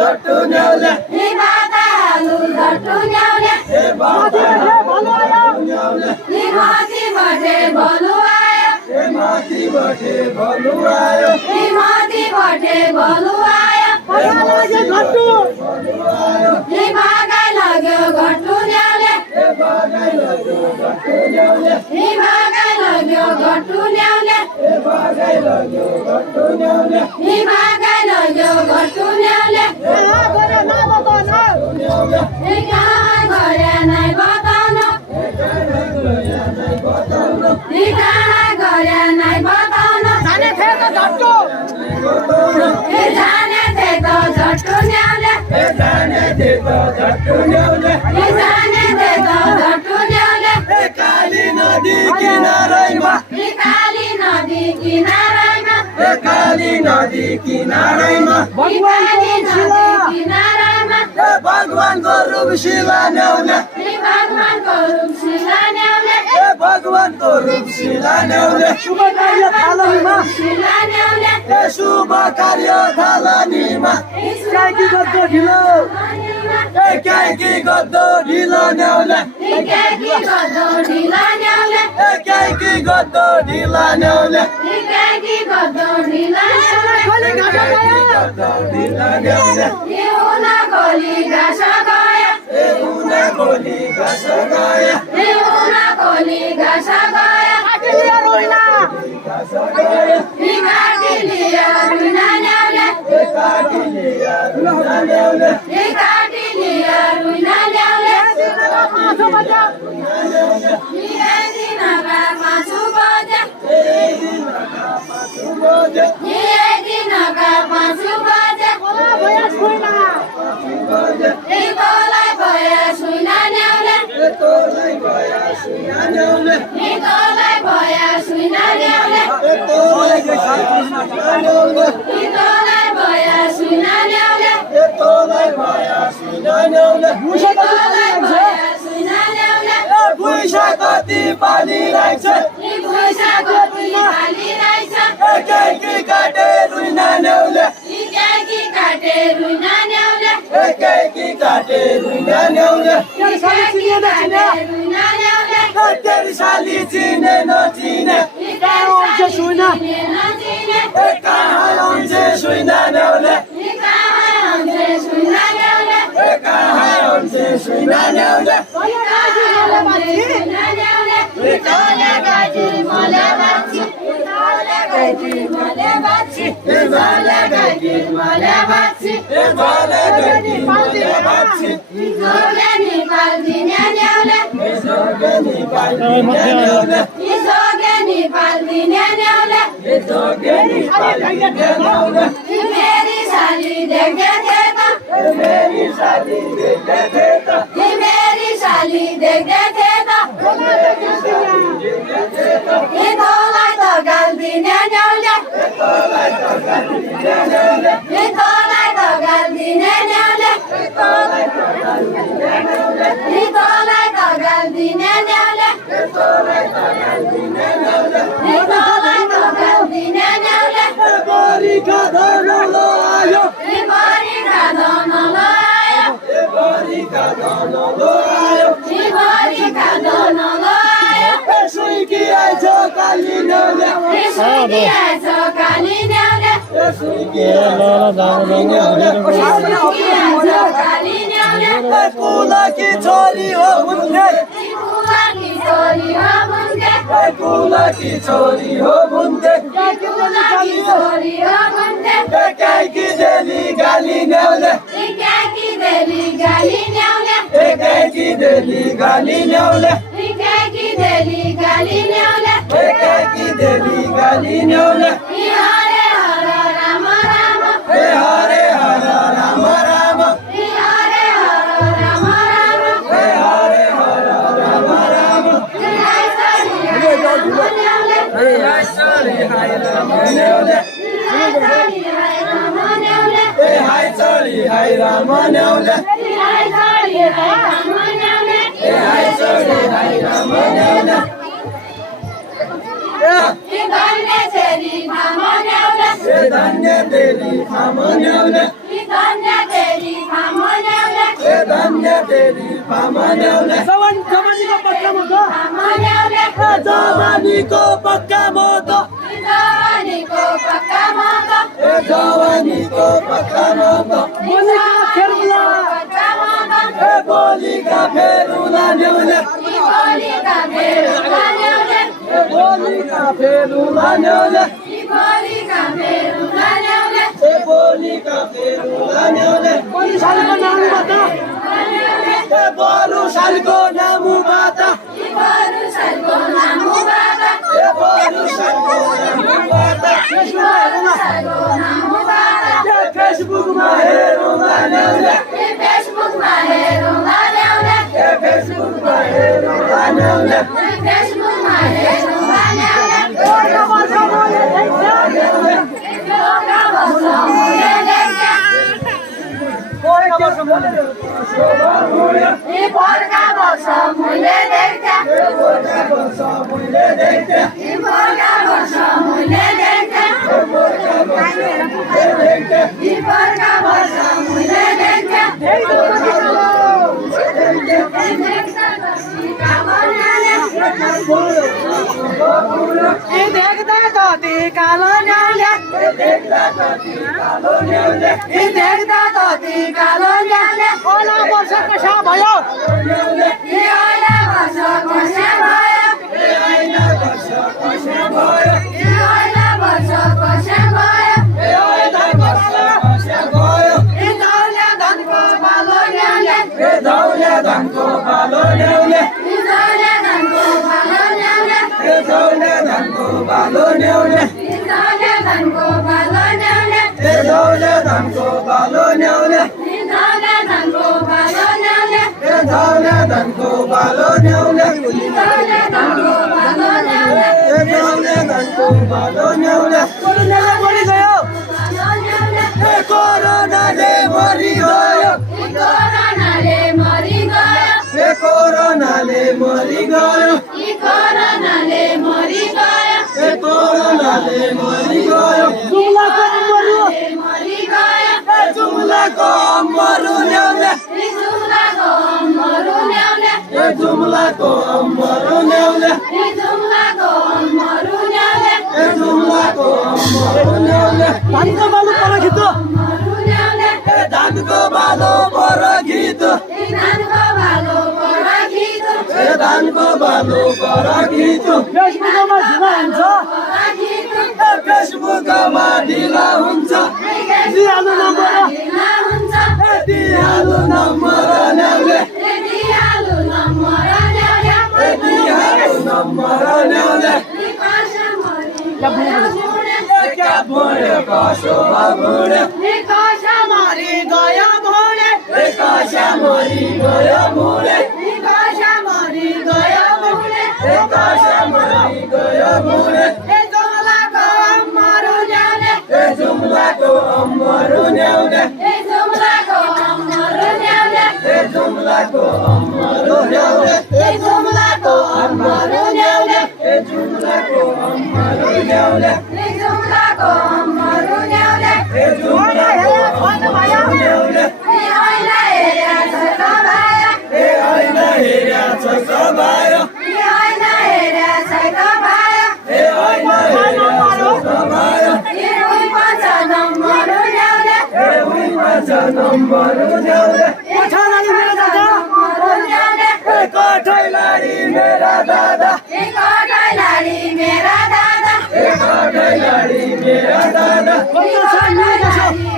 झट्टु न्याउले हिमाता हालु झट्टु न्याउले हे बाबा हि माथि बटे भलु आयो हे माथि बटे भलु आयो हि माथि बटे भलु आयो हि भागाइ लग्यो घट्टु न्याउले हे बागाइ लग्यो झट्टु न्याउले हि भागाइ लग्यो घट्टु न्याउले हे बागाइ लग्यो झट्टु न्याउले हि भागाइ लग्यो घट्टु न्याउले हि कहाँ गरे नै बताउन हि कहाँ गरे नै बताउन हि जाने थिए त झट्टु न्याउले हे जाने थिए त झट्टु न्याउले हि जाने थिए त झट्टु न्याउले हे काली नदी किनारैमा हि काली नदी किनारैमा हे काली नदी किनारैमा हि काली नदी किनारैमा हे भगवानको रूप शिला न्याउले हि भगवानको रूप शिला न्याउले हे भगवानको रूप शिला न्याउले शिला न्याउले हे शुभ कार्य थालनीमा काकी गद्दो ढिलो हे काकी गद्दो ढिलो न्याउले हि काकी गद्दो ढिला न्याउले हे काकी गद्दो ढिला न्याउले हि काकी गद्दो ढिला न्याउले गद्दो ढिला न्याउले हि उना गोली घाँस गयो हे उना गोली घाँस गयो हि उना गोली घाँस गयो घाँस गयो हि काटी लियो रुना न्याउले हे काटी लिया रुना न्याउले हि काटी लियो रुना न्याउले हि दिनका पाँचु बजे हि दिनका पाँचु बजे हि तँलाई भए सुइना न्याउले हे तँलाई भया सुना न्याउले हि तँलाई भए सुइना न्याउले हे तँलाई भया सुना न्याउले हि तँलाई भए सुइना न्याउले हे तँलाई भया सुना न्याउले हि तँलाई भए सुइना न्याउले हे भुइँसा कति पानी राख्छ हि भुइँसाको हाली रहेछ हे काकी काटे रुना न्याउले हि काकी काटे रुना न्याउले हे काकी काटे रुना न्याउले हि काकी काटे रुना न्याउले हे तेरी साली चिने नचिने हि काकी सुइना नचिने हे कहाँ हुन्छ सुइना न्याउले हि कहाँ हुन्छ सुइना न्याउले हे कहाँ हुन्छ सुइना न्याउले सुइना न्याउले हि तँले गाजी मैले बाँच्ची हि तँले गाजी मैले बाँच्ची हे भाले गाकी मैले बाँच्ची हे भाले गाकी मैले बाँच्ची हि जोगले निकाल दिने न्याउले हे जोगे निकाल दिने न्याउले हि जोगे निकाल दिने न्याउले हे जोगे निकाल दिने न्याउले हि मेरी साली देख्दै थिए त हे मेरी साली देख्दै थिए त हि मेरी साली देख्दै थिए त हि तँलाई त गाल दिने न्याउले हे तँलाई त गाल दिने न्याउले हि तँलाई त गाल दिने न्याउले हे तँलाई त गाल दिने न्याउले हि तँलाई त गाल दिने न्याउले हे तँलाई त गाल दिने न्याउले हि तँलाई त गाल दिने न्याउले हे बरिखा धन आयो हि बरिखा धन लगायो हे बरिखा धन आयो हि बरिखा धन लगायो हे सुइकी आइछ काली न्याउले हि सुइकी आएछ काली न्याउले हे सुइकी आइछ काली न्याउले हि सुइकी आएछ काली न्याउले हे कुलकी छोरी हो मुन्ने हि कुलाकी छोरी हो मुन्टे हे कुलकी छोरी हो मुन्ने हि कुलाकी छोरी हो मुन्टे हे काकी देली गाली न्याउले हि काकी देली गाली न्याउले हे काकी देली गाली न्याउले हि काकी देली गाली न्याउले हे काकी देली गाली न्याउले हि हरे हर राम राम हे हरे हर राम राम हि हरे हर राम राम हे हरे हर राम राम हि हाय सारी हाय राम न्याउले हे हाइचली हाय राम न्याउले हि हाय सारी हाय राम न्याउले हे हाइचली हाय राम न्याउले हि हाय सारी हाय राम न्याउले हे हाइचली हाय राम न्याउले धन्य तेरी भामन्याउले धन्य तेरी भामन्याउले धन्य तेरी भामन्याउले धन्य तेरी भामन्याउले जवानीको पक्का मोटो भामन्याउले जवानीको पक्का मोटो जवानीको पक्का मोटो जवानीको पक्का मोटो बोलीका फेरुला न्याउले बोलीका फेरुला न्याउले बोलीका फेरुला न्याउले बोलीका फेरुला न्याउले बोलीका फेरुला न्याउले बरु सालको नामुबाट बरु सालको नामुबाट बरु सालको नामुबाट फेसबुकमा हेरौँला न्याउले फेसबुकमा हेरौँला न्याउले फेसबुकमा हेरौँला न्याउले फेसबुकमा हेरौँला न्याउले पर्का वर्ष मैले देख्या पर्का वर्ष मैले देख्या पर्का वर्ष मैले देख्या पर्का वर्ष मैले देख्या देख्दा कति कालो न्याउले देख्दा कति कालो न्याउले देख्दा कति कालो न्याउले ओला वर्ष कसा भयो ऐना वर्ष कसा भयो ऐना वर्ष कसा भयो ऐना वर्ष कसा भयो ऐना वर्ष कसा भयो धौल्या धनको बालो न्याउले धौल्या धनको बालो न्याउले धौल्या धनको बालो न्याउले धौल्या धनको बालो न्याउले धौल्या धनको बालो न्याउले धौल्या धनको बालो न्याउले धौल्या धनको बालो न्याउले धौल्या धनको बालो न्याउले धौल्या धनको बालो न्याउले धौल्या धनको बालो न्याउले कोरोनाले मरिगयो कोरोनाले मरिगयो कोरोनाले मरिगयो कोरोनाले मरिगयो कोरोनाले मरिगयो कोरोनाले मरिगयो जुम्लाको अमरु मरिगयो जुम्लाको अमरु ल्याउले जुम्लाको अमरु ल्याउले जुम्लाको अमरु ल्याउले जुम्लाको अमरु ल्याउले जुम्लाको अमरु ल्याउले धानको बालो पर खितो अमरु ल्याउले धानको बालो पर खितो धानको बालो पर खितो धानको बालो पर खितो फेसबुकमा ढिला हुन्छ फेसबुकमा ढिला हुन्छ दिहाल्नु नम्बर हुन्छ दिहाल्नु नम्बर ल्याउले दिहाल्नु नम्बर ल्याउले दिहाल्नु नम्बर ल्याउले क्या भुँडे कसो भुँडे कसो मरि गयो भुँडे कसो मरि गयो भुँडे कसो मरि गयो भुँडे कसो मरि गयो भुँडे जुम्लाको अमरु ल्याउले जुम्लाको अमरु ल्याउले जुम्लाको अमरु ल्याउले जुम्लाको अमरु ल्याउले जुम्लाको अमरु ल्याउले जुम्लाको अमरु ल्याउले जुम्लाको अमरु ल्याउले जुम्लाको अमरु ल्याउले ऐना हेर्या छ भाया ऐना हेर्या छ भायो ऐना हेर्या छ भाया ऐना हेर्या छ भायो उही पाँच नम्बर ल्याउले उही पाँच नम्बर ल्याउले कठैलाडी मेरा दादा कठैलाडी मेरा दादा कठैलाडी मेरा दादा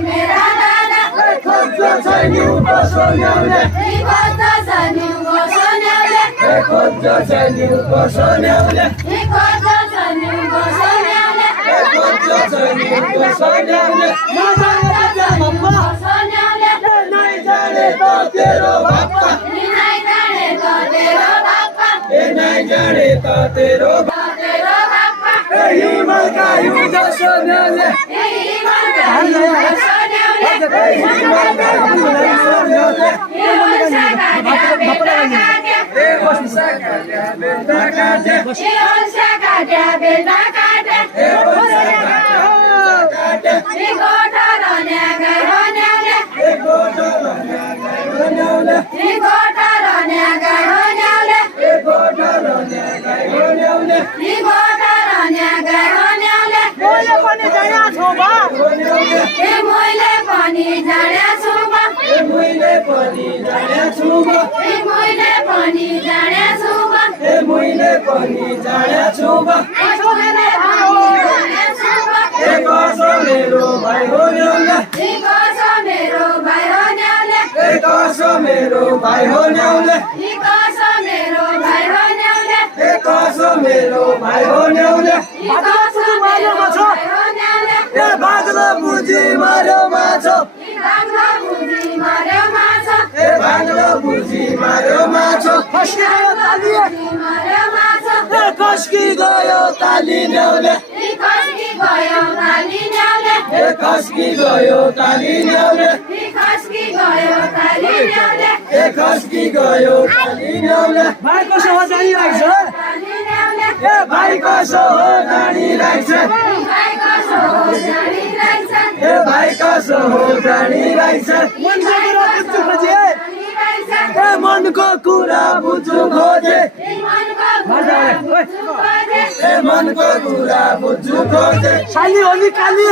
मेरा दादा खोज्छ छैन कसो ल्याउले खोज्छ छैन कसो ल्याउले खोज्छ छैन कसो ल्याउले खोज्छ छैन कसो ल्याउले खोज्छ छैन कसो ल्याउले कसो ल्याउले नै जाने त तेरो बाप्पा नै जाने त तेरो बाप्पा नै जाने त तेरो तेरो बाप्पा हिमालका हिउँ जसो ल्याउले हिमालका हिउँ जसो ल्याउले हिमालका हिउँ जसो ल्याउले हिउँसाका ल्याउले वर्षाका बेटा काटे ओसा काट्या बेटा काटे काटे गोठा रण्या गाई होण्याले गोठा रण्या गाई होण्याले गोठा रण्या गाई होण्याले गोठा रण्या गाई होण्याले गोठा रण्या गाई होण्याले मैले पनि जाँया छु बा मैले पनि जाँया छु बा मैले पनि जाँया छु बा मैले पनि जाँया छु बा मैले पनि जाँया छु बा कसो मेरो भाइ हो न्याउले कसो मेरो भाइ हो न्याउले कसो मेरो भाइ हो न्याउले कसो मेरो भाइ हो न्याउले कसो मेरो भाइ हो न्याउले ए बाग्लो बुझी मार्यो माछो बाग्लो बुझी मार्यो माछो ए बाग्लो बुझी मार्यो माछो मार्यो माछो कसकी गयो ताली न्याउले खस्की गयो ताली न्याउले कसकी गयो ताली न्याउले खस्की गयो ताली न्याउले कसकी गयो ताली न्याउले भाइ कसो हो जानिरहेको छ ताली न्याउले ए भाइ कसो हो जानिरहेछ भाइ कसो हो जानिरहेछ ए भाइ कसो हो जानिरहेछ मनको कुरा बुझ्नु खोजे ए मनको कुरा बुझ्नु खोजे साली होली काली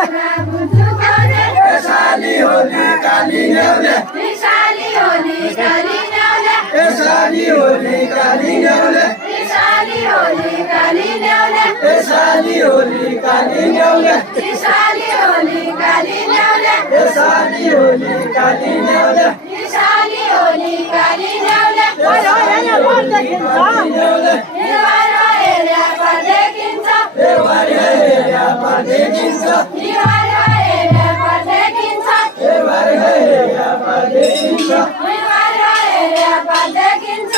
ए साली होली काली न्याउले साली होली काली न्याउले ए साली होली काली न्याउले साली होली काली न्याउले ए साली होली काली न्याउले साली होली काली न्याउले ए साली होली काली न्याउले साली होली काली न्याउले न्याउले निवारा हेर्या पर्देखिन्छ ए वारी हेर्या पर्देखिन्छ निवारा हेर्या पर्देखिन्छ ए वारी हेर्या पर्देखिन्छ निवारा हेर्या पर्देखिन्छ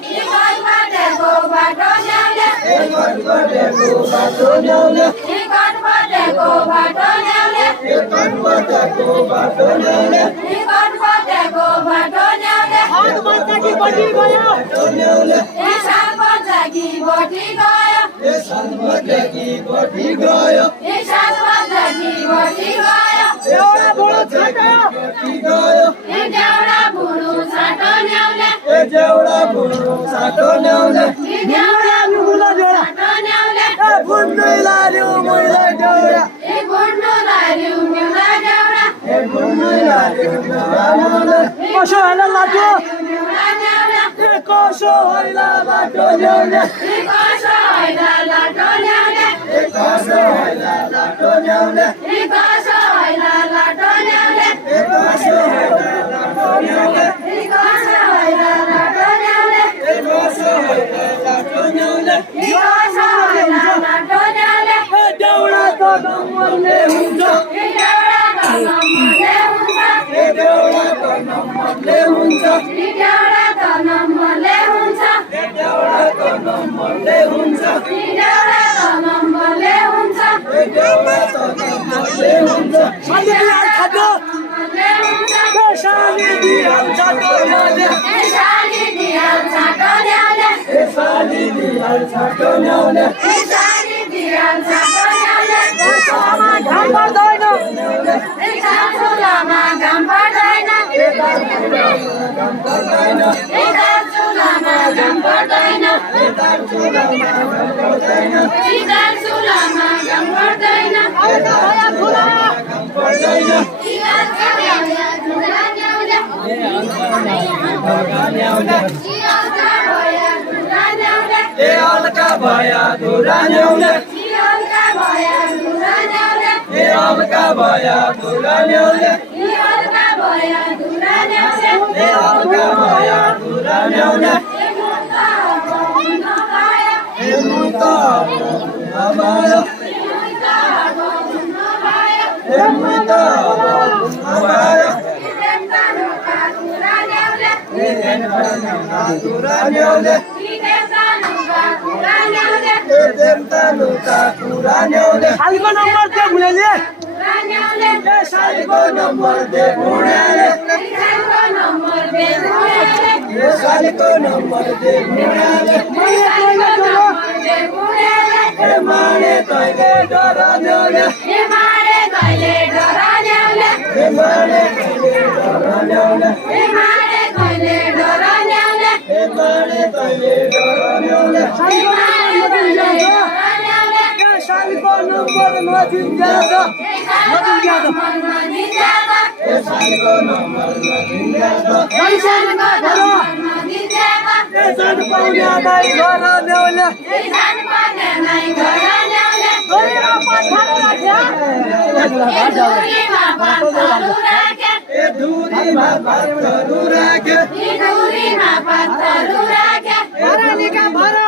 निकटपटेको बाटो न्याउले कटकटेको बाटो न्याउले निकटपटेको बाटो न्याउले कटकटेको बाटो न्याउले निकटपटेको बाटो न्याउले बाटो न्याउले सालको जागी बटी गयो सालमा जागी बटी गयो सालको जागी बटी गयो बटी गयो देउडा बुढो छाटो न्याउले ए जेउडा बुढो साटो न्याउले देउडा बुढो छाटो न्याउले बुन्दै लार्यो मैला डेउडा बुढ्नु लार्यो मिउला देउडा ए बुन्दै लार्यो मैला न्याउले कसो होइन लाटो मिउला न्याउले ए कसो हैला बाटो न्याउले कसो होइन लाटो न्याउले कसो हैला बाटो न्याउले कसो होइन लाटो न्याउले कसो हैला बाटो न्याउले कसो होइन लाटो न्याउले कसो हैला बाटो न्याउले कसो होइन लाटो न्याउले ए डेउडा त नम्बरले हुन्छ देउडा त नम्बरले हुन्छ ए डेउडा त नम्बरले हुन्छ देउडा त नम्बरले हुन्छ डेउडा त नम्बरले हुन्छ देउडा त नम्बरले हुन्छ ए डेउडा त नम्बरले हुन्छ साली बिहान खाटो नम्बरले हुन्छ साली बिहान खाटो ल्याउने साली दिहाल छाटो न्याउले ए साली बिहान छाटो न्याउले साली दिहाल छाटो न्याउले घाम पर्दैन चुलामा घाम पर्दैन काम पर्दैन चुलामा घाम पर्दैन चुलामा काम पर्दैन चुलामा घाम पर्दैन काम पर्दैन ए अलका भया धुरा न्याउले ए अलका भया धुरा न्याउले ए अलका भया धुरा न्याउले ए मुक्त नभयो ए मुक्त नभयो धुरा न्याउले सालीको नम्बर त्यो भुलेले सालीको नम्बर दे बुढाले नम्बर दे बुढाले ए सालीको नम्बर दे बुढाले ए माने तैले डराउनेले ए मारे कहिले डराउनेले ए माने तैले डराउनेले ए मारे कहिले डराउनेले ए माने तैले डराउनेले सालीको नम्बर नदिन्जेल ए सालीको नम्बर नदिन्जेल ए जानु पाउने नै घर ल्याउले ए धुरीमा पातहरू राखे भरानीका भरा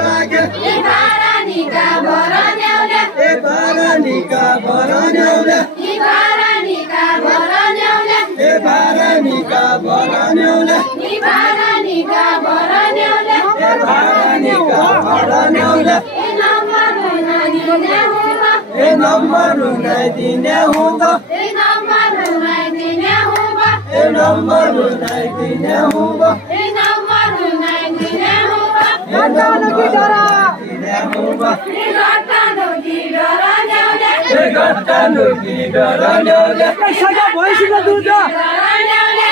राखे ए बारानीका भरन्याउले ए बारानीका भरन्याउले ए बारानीका भरन्याउले ए बारानीका भरन्याउले ए बारानीका भरन्याउले ए बारानीका भरन्याउले ए नम्बर हुनाइदिने हुँदा ए नम्बर उनाइदिने हुँदा ए नम्बर हुनाइदिने हुँदा ए नम्बर उनाइदिने हुँदा ए नम्बर हुनाइदिने हुँदा जानु कि डरा दिने हुँदा ए घट्टानो कि डराउनेउले ए गट्टानु कि डराउनेले सका भैँसीको दुध डराउनेउले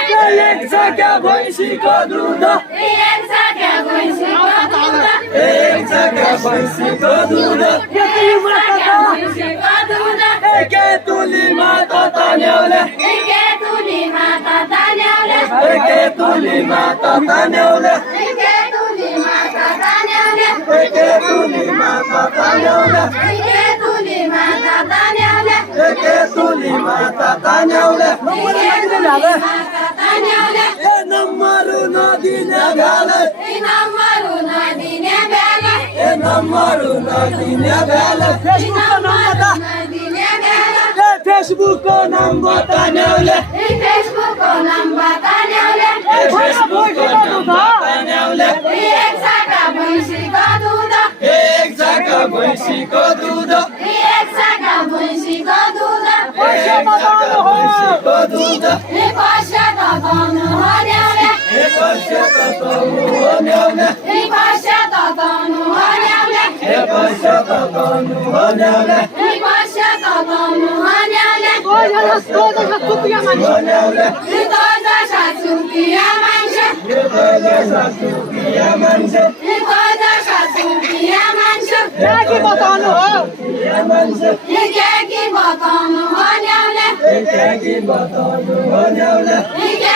एक सका भैँसीको दुध ए एक सका भैँसीको दुध एक जग्गा भैँसीको दुध केटीमा कता भैँसीको दुध एके तुलीमा त तान्याउले एके तुलीमा त तान्याउले एके तुलीमा त तान्याउले एके तुलीमा त तान्याउले एके तुलीमा त तान्याउले एके तुलीमा त तान्याउले एके तुलीमा त तान्याउले तान्याउले ए नम्बर नदिने भ्याले ए नम्बर हुनाइदिने बेला ए नम्बर नदिने बेला फेसबुकको नम्बर त हुनाइदिने बेला ए फेसबुकको नम्बर तान्याउले ए फेसबुकको नम्बर तान्याउले ए भैँसीको दुध तान्याउले ए एक साका भैँसीको दुध एक जग्गा भैँसीको दुध ए एक साका भैँसीको दुध एक जग्गा भैँसीको दुध ए पैसा त पाउनु हर्याउले ए पैसा त पाउनु हो ल्याउले ए पैसा त पाउनु हर्याउले ए पैसा त पाउनु हो ल्याउले ए पैसा त पाउनु हर्याउले हो ल्याउले ए दर्जा सासुकिया मान्छे ए तैले सासुकिया मान्छे ए दर्जा सासुकिया मान्छे के बताउनु हो या मान्छे ए के बताउनु हर्याउले ए क्या कि बताउनु हो ल्याउले ए के